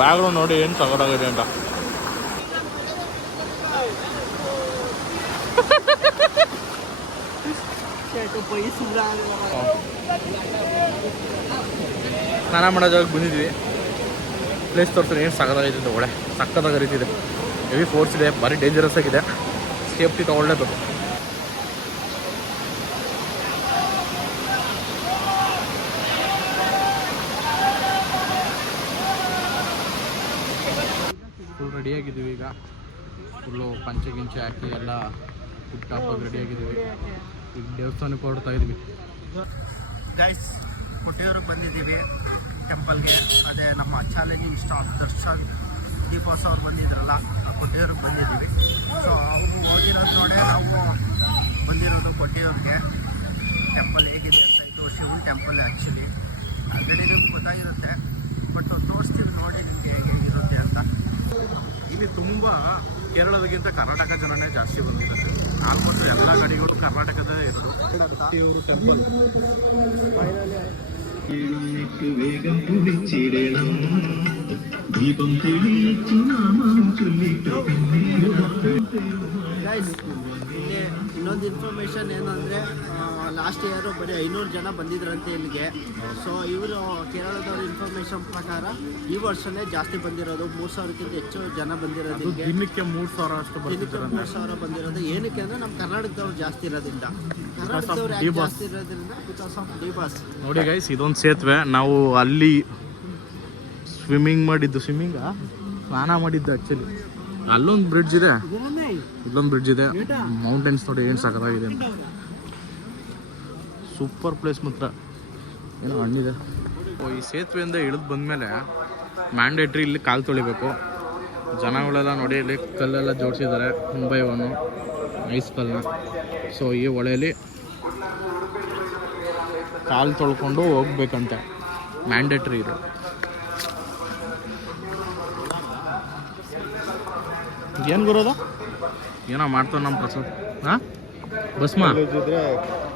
ಬ್ಯಾಗ್ರು ನೋಡಿ ಏನು ತಗೊಳಾಗಿದೆ ಅಂತ. ಸ್ನಾನ ಮಾಡೋ ಜಾಗಕ್ಕೆ ಬಂದಿದ್ವಿ. ಪ್ಲೇಸ್ ತೋರಿಸ್ತಾರೆ ಏನು ಸಕ್ಕದಾಗೈತೆ ಒಳ್ಳೆ ಸಕ್ಕದಾಗ ರೀತಿದೆ. ಹೆವಿ ಫೋರ್ಸ್ ಇದೆ, ಭಾರಿ ಡೇಂಜರಸ್ ಆಗಿದೆ. ಸೇಫ್ಟಿ ತೊಗೊಳ್ಳೇಬೇಕು. ಫುಲ್ ರೆಡಿಯಾಗಿದ್ದೀವಿ ಈಗ. ಫುಲ್ಲು ಪಂಚೆ ಗಿಂಚೆ ಹಾಕಿ ಎಲ್ಲ ಟಿಪ್ ಟಾಪಾಗಿ ರೆಡಿಯಾಗಿದ್ದೀವಿ. ಈಗ ದೇವಸ್ಥಾನಕ್ಕೆ ಹೊರಡ್ತಾ ಇದ್ವಿ. ಗೈಸ್, ಕೊಟ್ಟಿಯೂರಿಗೆ ಬಂದಿದ್ದೀವಿ ಟೆಂಪಲ್ಗೆ. ಅದೇ ನಮ್ಮ ಚಾಲೆಂಜಿಂಗ್ ಸ್ಟಾರ್ ದರ್ಶನ್ ದೀಪೋಸ್ ಅವ್ರು ಬಂದಿದ್ರಲ್ಲ, ಕೊಟ್ಟಿಯೂರಿಗೆ ಬಂದಿದ್ದೀವಿ. ಸೊ ಅವರು ಹೋಗಿರೋದು ನೋಡೇ ನಾವು ಬಂದಿರೋದು ಕೊಟ್ಟಿಯೂರಿಗೆ. ಟೆಂಪಲ್ ಹೇಗಿದೆ ಅಂತ. ಇದು ಶಿವನ್ ಟೆಂಪಲ್ ಆ್ಯಕ್ಚುಲಿ. ಆಲ್ರೆಡಿ ನಿಮ್ಗೆ ಗೊತ್ತಾಗಿರುತ್ತೆ, ಬಟ್ ತೋರಿಸ್ತೀವಿ ನೋಡಿ ನಿಮಗೆ ಹೇಗಿರುತ್ತೆ ಅಂತ. ಇಲ್ಲಿ ತುಂಬ ಕೇರಳದಕ್ಕಿಂತ ಕರ್ನಾಟಕ ಜನನೇ ಜಾಸ್ತಿ ಬಂದಿರುತ್ತೆ. ಆಲ್ಮೋಸ್ಟ್ ಎಲ್ಲ ಗಾಡಿಗಳು ಕರ್ನಾಟಕದ ಇರೋದು. ಇವರು ಟೆಂಪಲ್ ದೀಪಂ ಇಲ್ಲಿ ಇನ್ನೊಂದು ಇನ್ಫಾರ್ಮೇಷನ್ ಏನಂದರೆ, ಲಾಸ್ಟ್ ಇಯರು ಬರೀ 500 ಜನ ಬಂದಿದ್ರಂತೆ ಇಲ್ಲಿಗೆ. ಸೊ ಇವರು ಕೇರಳದವ್ರ ಇನ್ಫಾರ್ಮೇಷನ್ ಪ್ರಕಾರ ಈ ವರ್ಷನೇ ಜಾಸ್ತಿ ಬಂದಿರೋದು. 3000ಕ್ಕಿಂತ ಹೆಚ್ಚು ಜನ ಬಂದಿರೋದು. ದಿನಕ್ಕೆ 3000 ಅಷ್ಟು ದಿನಕ್ಕೆ 3000 ಬಂದಿರೋದು. ಏನಕ್ಕೆ ಅಂದರೆ ನಮ್ಮ ಕರ್ನಾಟಕದವ್ರು ಜಾಸ್ತಿ ಇರೋದ್ರಿಂದ, ಕರ್ನಾಟಕದವ್ರು ಜಾಸ್ತಿ ಇರೋದ್ರಿಂದ, ಬಿಕಾಸ್ ಆಫ್ ಡಿ ಬಾಸ್. ನೋಡಿ ಗೈಸ್, ಇದೊಂದು ಸೇತುವೆ. ನಾವು ಅಲ್ಲಿ ಸ್ನಾನ ಮಾಡಿದ್ದು ಆ್ಯಕ್ಚುಲಿ. ಅಲ್ಲೊಂದು ಬ್ರಿಡ್ಜ್ ಇದೆ, ಇಲ್ಲೊಂದು ಬ್ರಿಡ್ಜ್ ಇದೆ. ಮೌಂಟೇನ್ಸ್ ನೋಡಿ ಏನು ಸಕ್ಕತ್ತಾಗಿದೆ ಅಂತ. ಸೂಪರ್ ಪ್ಲೇಸ್ ಮಾತ್ರ. ಏನೋ ಹಣ್ಣಿದೆ. ಈ ಸೇತುವೆಯಿಂದ ಇಳಿದು ಬಂದಮೇಲೆ ಮ್ಯಾಂಡೇಟ್ರಿ ಇಲ್ಲಿ ಕಾಲು ತೊಳಿಬೇಕು. ಜನಗಳೆಲ್ಲ ನೋಡಿ ಇಲ್ಲಿ ಕಲ್ಲೆಲ್ಲ ಜೋಡಿಸಿದ್ದಾರೆ, 1 by 1 ಐಸ್ ಕಲ್ಲನ್ನ. ಸೊ ಈ ಹೊಳೆಯಲ್ಲಿ ಕಾಲು ತೊಳ್ಕೊಂಡು ಹೋಗ್ಬೇಕಂತೆ, ಮ್ಯಾಂಡೇಟ್ರಿ ಇದು. ಏನು ಬರೋದು ಏನೋ ಮಾಡ್ತಾವ ನಮ್ಮ ಪ್ರಸಾದ್. ಹಾಂ, ಭಸ್ಮ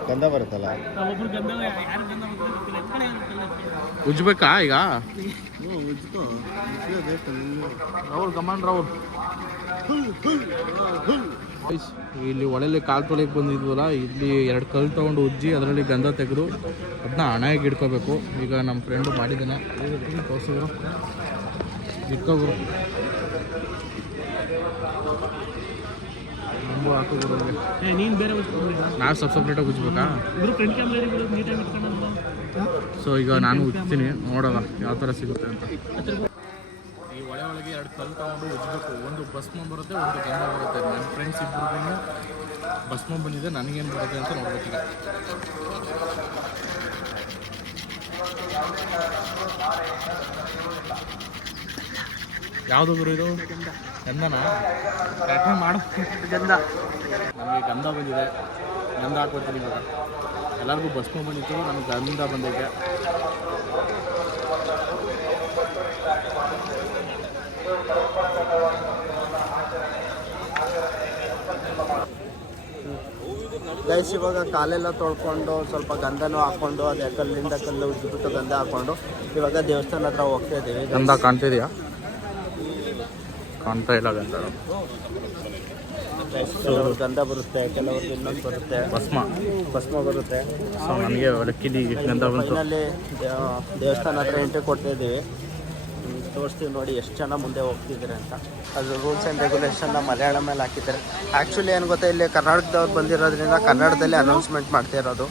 ಗಂಧ ಬರುತ್ತಲ್ಲ, ಉಜ್ಬೇಕಾ ಈಗ? ರಾಹುಲ್ ಇಲ್ಲಿ ಒಳಲಿ ಕಾಲು ತೊಳೆಗೆ ಬಂದಿದ್ವಲ್ಲ, ಇಲ್ಲಿ 2 ಕಲ್ಲು ತೊಗೊಂಡು ಉಜ್ಜಿ ಅದರಲ್ಲಿ ಗಂಧ ತೆಗೆದು ಅದನ್ನ ಹಣೆಗೆ ಇಟ್ಕೋಬೇಕು. ಈಗ ನಮ್ಮ ಫ್ರೆಂಡು ಮಾಡಿದ್ದಾನೆ, ತೋರಿಸಿದ್ರು. ಇಟ್ಕೋಬೇಕು, ನಮಗೂ ಹಾಕೋಬಿಡೋದು. ನೀನು ಬೇರೆ ನಾವು ಸಪ್ರೇಟಾಗಿ ಉಜ್ಬೇಕಾ? ಸೊ ಈಗ ನಾನು ಉಜ್ತೀನಿ, ನೋಡೋಣ ಯಾವ ಥರ ಸಿಗುತ್ತೆ ಅಂತ. ಈ ಒಳಗೆ 2 ಕಲ್ಲು ತೊಗೊಂಡು ಉಜ್ಬೇಕು. ಒಂದು ಭಸ್ಮ ಬರುತ್ತೆ, ಒಂದು ಗಂಧ ಬರುತ್ತೆ. ನನ್ನ ಫ್ರೆಂಡ್ಸ್ ಇಬ್ಬರಿಗೂ ಭಸ್ಮ ಬಂದಿದೆ, ನನಗೇನು ಬರುತ್ತೆ ಅಂತ ನೋಡ್ಬೇಕೀಗ. ಯಾವುದು ಗುರು ಇದು? ಗಂಧನಾ? ಕರೆಕ್ಟಾಗಿ ಮಾಡು. ಗಂಧ ನಮಗೆ ಗಂಧ ಬಂದಿದೆ, ಗಂಧ ಹಾಕೋತೀನಿ ಇವಾಗ. ಎಲ್ಲರಿಗೂ ಭಸ್ಮ ಬಂದಿತ್ತು, ನಮಗೆ ಗಂಧ ಬಂದೈತೆ. ಗೈಸ್, ಇವಾಗ ಕಾಲೆಲ್ಲ ತೊಳ್ಕೊಂಡು ಸ್ವಲ್ಪ ಗಂಧನೂ ಹಾಕ್ಕೊಂಡು, ಅದೇ ಕಲ್ಲಿಂದ ಕಲ್ಲು ಉಜ್ಜಿಬಿಟ್ಟು ಗಂಧ ಹಾಕ್ಕೊಂಡು ಇವಾಗ ದೇವಸ್ಥಾನ ಹತ್ರ ಹೋಗ್ತಾ ಇದ್ದೀವಿ. ಗಂಧ ಕಾಣ್ತಿದೆಯಾ? ಕಾಣ್ತಾ ಇಲ್ಲ ಗಂಧ. ಕೆಲವ್ರಿಗೆ ಗಂಧ ಬರುತ್ತೆ, ಕೆಲವ್ರಿಗೆ ಇನ್ನೊಂದು ಬರುತ್ತೆ, ಭಸ್ಮ ಬರುತ್ತೆ. ಸೊ ನನಗೆ ಲಕ್ಕಿಲಿ ಗಂಧ ಬಂತು. ಫೈನಲಿ ದೇವಸ್ಥಾನ ಹತ್ರ ಎಂಟ್ರಿ ಕೊಡ್ತಾ ಇದ್ದೀವಿ. ತೋರಿಸ್ತೀವಿ ನೋಡಿ ಎಷ್ಟು ಜನ ಮುಂದೆ ಹೋಗ್ತಿದ್ದಾರೆ ಅಂತ. ಅದು ರೂಲ್ಸ್ ಆ್ಯಂಡ್ ರೆಗ್ಯುಲೇಷನ್ನ ಮಲಯಾಳಮಲ್ಲಿ ಹಾಕಿದ್ದಾರೆ. ಆ್ಯಕ್ಚುಲಿ ಏನು ಗೊತ್ತಾ, ಇಲ್ಲಿ ಕರ್ನಾಟಕದವ್ರು ಬಂದಿರೋದ್ರಿಂದ ಕನ್ನಡದಲ್ಲೇ ಅನೌನ್ಸ್ಮೆಂಟ್ ಮಾಡ್ತಾ ಇರೋದು.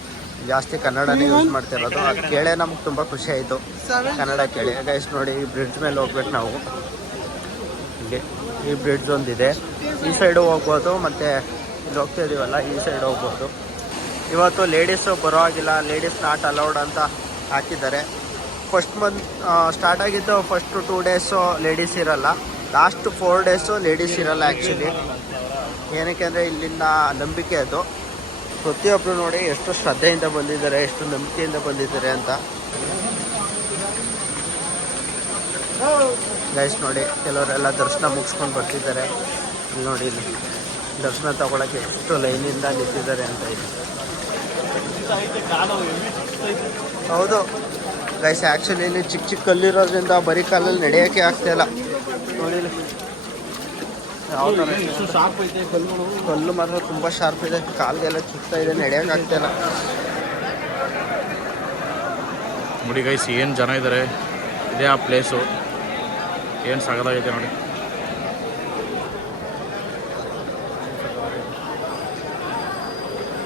ಜಾಸ್ತಿ ಕನ್ನಡನೇ ಯೂಸ್ ಮಾಡ್ತಾ ಇರೋದು. ಅದು ಕೇಳೇ ನಮ್ಗೆ ತುಂಬ ಖುಷಿ ಆಯಿತು, ಕನ್ನಡ ಕೇಳಿ. ಗೈಸ್ ನೋಡಿ, ಈ ಬ್ರಿಡ್ಜ್ ಮೇಲೆ ಹೋಗ್ಬೇಕು ನಾವು. ಇಲ್ಲಿ ಈ ಬ್ರಿಡ್ಜ್ ಒಂದಿದೆ, ಈ ಸೈಡು ಹೋಗ್ಬೋದು, ಮತ್ತು ಇಲ್ಲಿ ಹೋಗ್ತಾ ಇದೀವಲ್ಲ ಈ ಸೈಡ್ ಹೋಗ್ಬೋದು. ಇವತ್ತು ಲೇಡೀಸು ಬರೋ ಆಗಿಲ್ಲ, ಲೇಡೀಸ್ ನಾಟ್ ಅಲೌಡ್ ಅಂತ ಹಾಕಿದ್ದಾರೆ. ಫಸ್ಟ್ ಮಂತ್ ಸ್ಟಾರ್ಟ್ ಆಗಿದ್ದು ಫಸ್ಟು 2 ಡೇಸು ಲೇಡೀಸ್ ಇರೋಲ್ಲ, ಲಾಸ್ಟ್ 4 ಡೇಸು ಲೇಡೀಸ್ ಇರೋಲ್ಲ ಆ್ಯಕ್ಚುಲಿ. ಏನಕ್ಕೆ ಅಂದರೆ ಇಲ್ಲಿನ ನಂಬಿಕೆ ಅದು. ಪ್ರತಿಯೊಬ್ಬರು ನೋಡಿ ಎಷ್ಟು ಶ್ರದ್ಧೆಯಿಂದ ಬಂದಿದ್ದಾರೆ, ಎಷ್ಟು ನಂಬಿಕೆಯಿಂದ ಬಂದಿದ್ದಾರೆ ಅಂತ. ಗೈಸ್ ನೋಡಿ, ಕೆಲವರೆಲ್ಲ ದರ್ಶನ ಮುಗಿಸ್ಕೊಂಡು ಬರ್ತಿದ್ದಾರೆ. ಇಲ್ಲಿ ನೋಡಿ, ಇಲ್ಲಿ ದರ್ಶನ ತಗೊಳಕ್ಕೆ ಎಷ್ಟು ಲೈನಿಂದ ನಿಂತಿದ್ದಾರೆ ಅಂತ ಇದೆ. ಹೌದು ಗೈಸ್, ಆ್ಯಕ್ಚುಲಿ ಇಲ್ಲಿ ಚಿಕ್ಕ ಚಿಕ್ಕ ಕಲ್ಲಿರೋದ್ರಿಂದ ಬರೀ ಕಾಲಲ್ಲಿ ನಡೆಯೋಕ್ಕೆ ಆಗ್ತಾಯಿಲ್ಲ. ನೋಡಿ ಯಾವ ಥರ ಶಾರ್ಪ್ ಐತೆ ಕಲ್ಲುಗಳು, ಕಲ್ಲು ಮಾತ್ರ ತುಂಬ ಶಾರ್ಪ್ ಇದೆ, ಕಾಲಿಗೆಲ್ಲ ಚುಕ್ತಾ ಇದೆ, ನಡೆಯೋಕೆ ಆಗ್ತಾಯಿಲ್ಲ. ನೋಡಿ ಗೈಸ್ ಏನು ಜನ ಇದ್ದಾರೆ, ಇದೇ ಆ ಪ್ಲೇಸು. ಏನು ಸಗದಾಗೈತೆ ನೋಡಿ.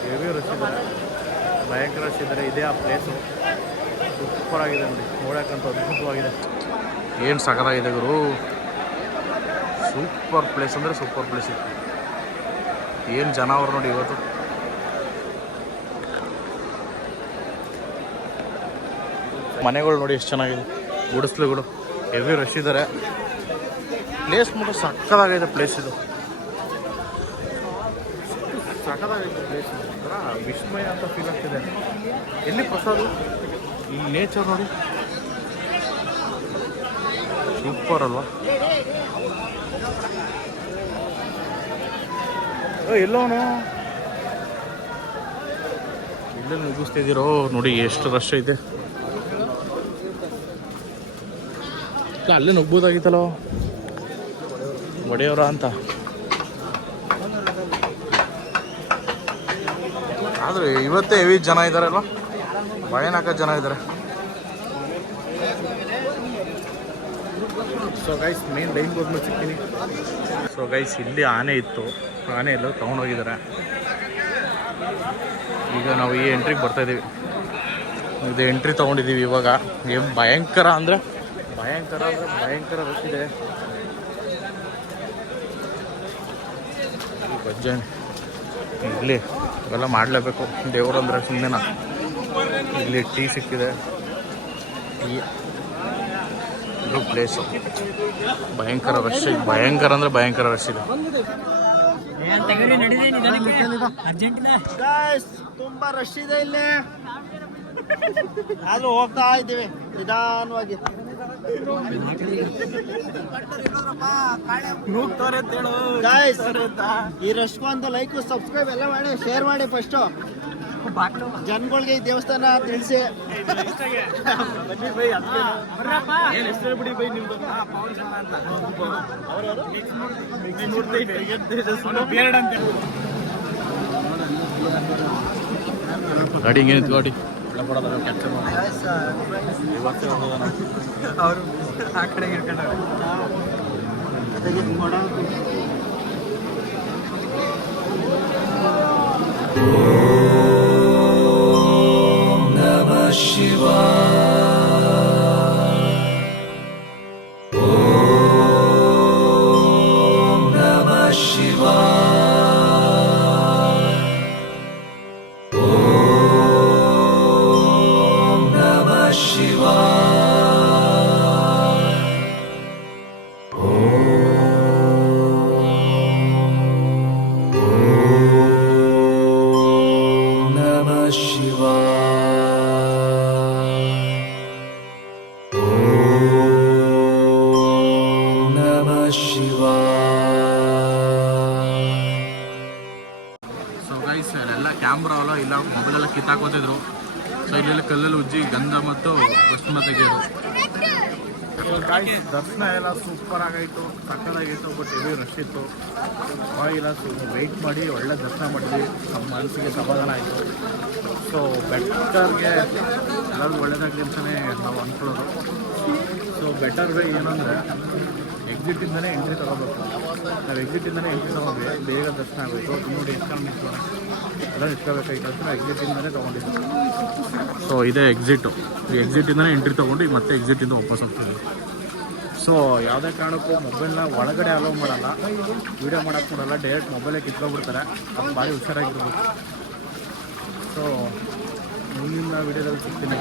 ಹೆವಿ ರಶ್ ಇದ್ದಾರೆ, ಭಯಂಕರ ರಶ್ ಇದ್ದಾರೆ. ಇದೇ ಆ ಪ್ಲೇಸು. ಸೂಪರ್ ಆಗಿದೆ ನೋಡಿ, ನೋಡೋಕ್ಕಂತ ಅದ್ಭುತವಾಗಿದೆ. ಏನು ಸಗದಾಗಿದೆ ಗುರು, ಸೂಪರ್ ಪ್ಲೇಸ್ ಅಂದರೆ ಸೂಪರ್ ಪ್ಲೇಸ್ ಇದೆ. ಏನು ಜನ ಅವ್ರು ನೋಡಿ ಇವತ್ತು. ಮನೆಗಳು ನೋಡಿ ಎಷ್ಟು ಚೆನ್ನಾಗಿದೆ, ಗುಡಿಸ್ಲುಗಳು. ಹೆವಿ ರಶ್ ಇದ್ದಾರೆ. ಪ್ಲೇಸ್ ಮಾತ್ರ ಸಕ್ಕದಾಗೈತೆ ಪ್ಲೇಸ್ ಇದು, ಸಕ್ಕದಾಗೈತೆ ಪ್ಲೇಸ್. ಒಂಥರ ವಿಸ್ಮಯ ಅಂತ ಫೀಲ್ ಆಗ್ತಿದೆ. ಎಲ್ಲಿ ಪ್ರಸಾದ, ಈ ನೇಚರ್ ನೋಡಿ ಸೂಪರ್ ಅಲ್ವಾ. ಎಲ್ಲೋನು ಇಲ್ಲೇ ಮುಗಿಸ್ತಿದ್ದೀರೋ ನೋಡಿ, ಎಷ್ಟು ರಶ್ ಐತೆ. ಅಲ್ಲೇ ನುಗ್ಬೋದಾಗಿತ್ತಲ್ಲೋ ಒಡೆಯವರ ಅಂತ. ಆದರೆ ಇವತ್ತೇ ಹೆವಿ ಜನ ಇದ್ದಾರಲ್ವ, ಭಯಾನಕ ಜನ ಇದ್ದಾರೆ. ಸೊ ಗೈಸ್ ಮೇನ್ ಲೈನ್ ಹೋದ್ಮೇಲೆ ಸಿಗ್ತೀನಿ. ಸೊ ಗೈಸ್ ಇಲ್ಲಿ ಆನೆ ಇತ್ತು, ಆನೆ ಎಲ್ಲೋ ತೊಗೊಂಡೋಗಿದ್ದಾರೆ. ಈಗ ನಾವು ಈ ಎಂಟ್ರಿಗೆ ಬರ್ತಾಯಿದ್ದೀವಿ. ಇದು ಎಂಟ್ರಿ ತೊಗೊಂಡಿದ್ದೀವಿ ಇವಾಗ. ಏನು ಭಯಂಕರ ಅಂದರೆ ಭಯಂಕರ ರಶ್ ಇದೆ. ಬಜ್ಜಾನೆ ಇಲ್ಲಿ ಇವೆಲ್ಲ ಮಾಡಲೇಬೇಕು, ದೇವ್ರಂದ್ರೆ ಸುಮ್ಮನೆ. ಇಲ್ಲಿ ಟೀ ಸಿಕ್ಕಿದೆ. ಇದು ಪ್ಲೇಸು ಭಯಂಕರ ರಶ್, ಭಯಂಕರ ಅಂದರೆ ಭಯಂಕರ ರಶ್ ಇದೆ. ತುಂಬ ರಶ್ ಇದೆ ಇಲ್ಲಿ, ಆದ್ರೂ ಹೋಗ್ತಾ ಇದ್ದೀವಿ ನಿಧಾನವಾಗಿ. ಗಾಯ್ಸ್, ಈ ರಶ್ಕು ಅಂತ ಲೈಕ್ ಸಬ್ಸ್ಕ್ರೈಬ್ ಎಲ್ಲ ಮಾಡಿ, ಶೇರ್ ಮಾಡಿ. ಫಸ್ಟು ಜನಗಳಿಗೆ ಈ ದೇವಸ್ಥಾನ ತಿಳಿಸಿ. ಗಾಡಿ ಹಿಂಗೆ ನಿಂತ್ಕೊಳ್ಳಿ. ಅವರು ಆ ಕಡೆಗೆ ಇಟ್ಕೊಂಡ್ರೆ ಎಲ್ಲ ಕ್ಯಾಮ್ರಾ ಅಲ್ಲ, ಇಲ್ಲ ಮೊಬೈಲೆಲ್ಲ ಕಿತ್ತಾಕೋತಿದ್ರು. ಸೊ ಇಲ್ಲೆಲ್ಲ ಕಲ್ಲಲ್ಲಿ ಉಜ್ಜಿ ಗಂಧ ಮತ್ತು ಭಸ್ಮ ತೆಗೆಯೋದು. ದರ್ಶನ ಎಲ್ಲ ಸೂಪರ್ ಆಗೈತು, ಸಕ್ಕದಾಗಿತ್ತು. ಬಟ್ ಹೆವಿ ರಶ್ ಇತ್ತು, ಪರವಾಗಿಲ್ಲ. ವೆಯ್ಟ್ ಮಾಡಿ ಒಳ್ಳೆ ದರ್ಶನ ಮಾಡಿದ್ವಿ, ನಮ್ಮ ಮನಸ್ಸಿಗೆ ಸಮಾಧಾನ ಆಯಿತು. ಸೊ ಬೆಟರ್ಗೆ ಎಲ್ಲರಿಗೂ ಒಳ್ಳೇದಾಗಲಿ ಅಂತಲೇ ನಾವು ಅಂದ್ಕೊಳ್ಳೋದು. ಸೊ ಬೆಟರ್ ವೇ ಏನಂದರೆ ಎಕ್ಸಿಟಿಂದನೇ ಎಂಟ್ರಿ ತೊಗೋಬೇಕು. ನಾವು ಎಕ್ಸಿಟಿಂದನೇ ಎಂಟ್ರಿ ತೊಗೊಂಡ್ವಿ, ಬೇಗ ದರ್ಶನ ಆಗಬೇಕು. ನೋಡಿ ಎಷ್ಟು ಜನ ನಿಂತ್ಕೊಂಡು ಎಲ್ಲ ನಿಂತ್ಕೋಬೇಕಾಗಿತ್ತು ಅಂತ ಎಕ್ಸಿಟಿಂದನೇ ತೊಗೊಂಡಿದ್ದು. ಸೊ ಇದೇ ಎಕ್ಸಿಟು. ಈ ಎಕ್ಸಿಟಿಂದನೇ ಎಂಟ್ರಿ ತೊಗೊಂಡು ಮತ್ತೆ ಎಕ್ಸಿಟಿಂದ ವಾಪಸ್ ಹೋಗ್ತಿದ್ವಿ. ಸೊ ಯಾವುದೇ ಕಾರಣಕ್ಕೂ ಮೊಬೈಲ್ನ ಒಳಗಡೆ ಅಲೋ ಮಾಡಲ್ಲ, ವೀಡಿಯೋ ಮಾಡೋಕ್ಕೆ ಕೊಡಲ್ಲ. ಡೈರೆಕ್ಟ್ ಮೊಬೈಲೇ ಕಿತ್ಕೊಂಡ್ಬಿಡ್ತಾರೆ. ಅದು ಭಾರಿ ಹುಷಾರಾಗಿರ್ಬೇಕು. ಸೊ ಮುಂದಿನ ವೀಡಿಯೋದಲ್ಲಿ ಸಿಗ್ತೀನಿ.